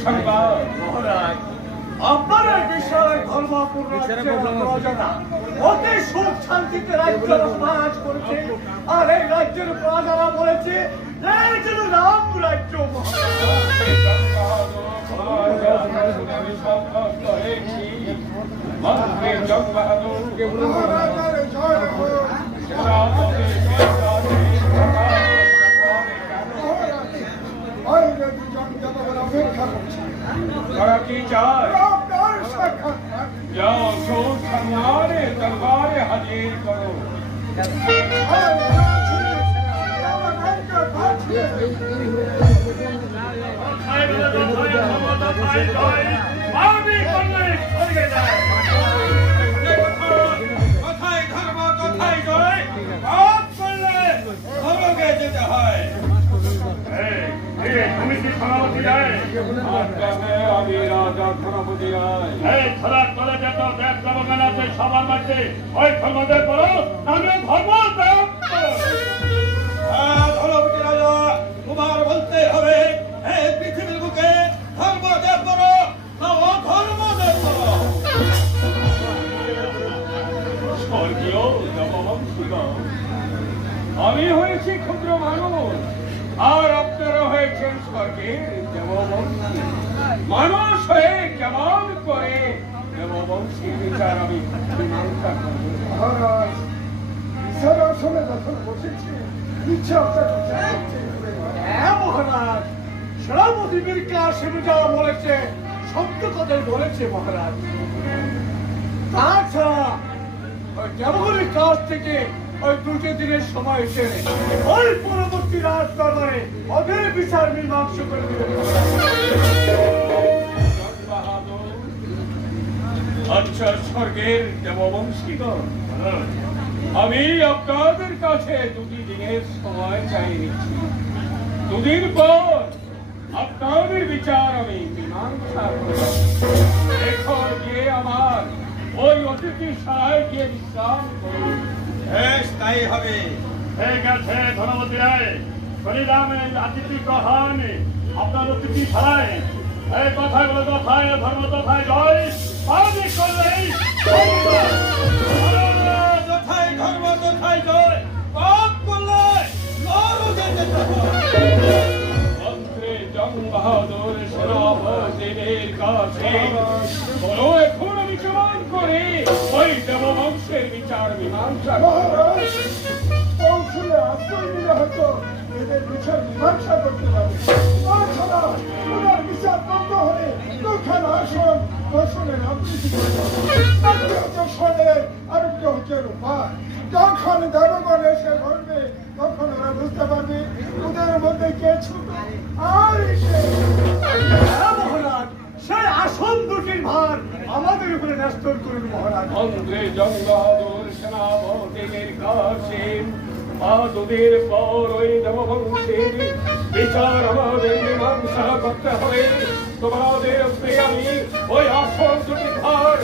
মহারাজ আপনার বিশাল ধর্মপুর প্রজা অতি সুখ শান্তিতে রাজ্য সমাজ করেছে আর এই রাজ্যের প্রজারা বলেছে এই যেন রাম রাজ্য কি চায় যাও সামনে দরবারে হাজির করো কোথায় ধর্ম কোথায় জয় পাপ করলে নরকে যেতে হয় তুমি কি সভাপতি যায় আমি রাজা ধর্মপতি রায় এই ধরা করে যত দেব দেবগণ আছে সবার মধ্যে ওই ধর্মদের করো নামে ধর্ম ত্যাগ করো। ধর্মপতি রাজা তোমার বলতে হবে এই পৃথিবীর বুকে ধর্ম ত্যাগ করো না অধর্ম ত্যাগ করো। স্বর্গীয় দেববংশীগণ, আমি হয়েছি ক্ষুদ্র মানুষ আর আপনারা হয়েছেন স্বর্গের দেববংশী। মানুষ হয়ে কেমন করে দেববংশীর বিচার আমি মীমাংসা করব? মহারাজ বিচার আসনে যখন বসেছি ইচ্ছা হ্যাঁ মহারাজ সেনাপতি বীর কাসিম যা বলেছে সত্য কথাই বলেছে মহারাজ। তাছাড়া ওই দেবগুলির কাছ থেকে ওই দুটো দিনের সময় ছেড়ে ওই পরবর্তী রাত দরবারে ওদের বিচার মীমাংসা করে দেবেন। আচ্ছা স্বর্গের দেববংশীগণ, আমি আপনাদের কাছে দুটি দিনের সময় চাই নিচ্ছি। দুদিন পর আপনাদের বিচার আমি মীমাংসা করব। এখন গিয়ে আমার ওই অতিথিশালায় গিয়ে বিশ্রাম করুন। বেশ তাই হবে। ঠিক আছে ধর্মপতি রায়, শনিরামে অতিথি গ্রহণ আপনার অতিথি ছাড়ায় এই কথাগুলো কথায় ধর্ম তথায় জয় পালন করলেই তথায় ধর্ম তথায় জয় পাপ করলে নরকে যেতে হয়। মন্ত্রী জং বাহাদুর সেনাপতিদের কাছে বলো এখন আমি কেমন করে ওই দেববংশের বিচার মীমাংসা কৌশলে আশ্রয় নিলে হয়তো এদের বিচার মীমাংসা করতে পারবে। তাছাড়া ওনার বিচার বন্ধ হলে দুখান আসন দর্শনের আবৃত্তি করবে আরোগ্য হচ্ছে উপায়। যখন দেবগণ এসে ঘটবে তখন ওরা বুঝতে পারবে ওদের মধ্যে কে ছোট আর মহারাজ সেই আসন দুটির ভার আমাদের উপরে ন্যস্ত করবে মহারাজ। মন্ত্রী জং বাহাদুর সেনাপতিদের কাছে দুদিন পর ওই দেববংশের বিচার আমাদের মীমাংসা করতে হবে। তোমাদের আমি ওই আসন দুটি ভার